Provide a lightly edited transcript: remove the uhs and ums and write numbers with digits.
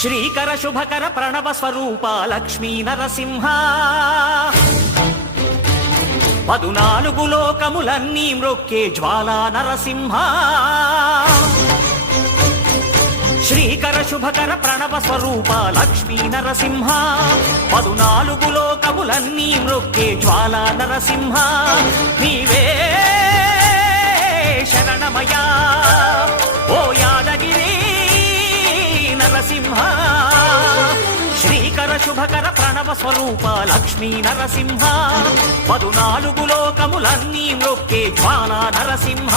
శ్రీకర శుభకర ప్రణవ స్వరూప లక్ష్మీ నరసింహ 14 లోకములన్నీ మ్రొక్కే జ్వాలా నరసింహ శ్రీకర శుభకర ప్రణవ స్వరూప లక్ష్మీ నరసింహ 14 లోకములన్నీ మ్రొక్కే జ్వాలా నరసింహ నీవే శరణమయా ఓ యాదగిరి నరసింహ శ్రీకర శుభకర ప్రణవ స్వరూప లక్ష్మీ నరసింహ 14 లోకములన్నీ మ్రొక్కే జ్వాలా నరసింహ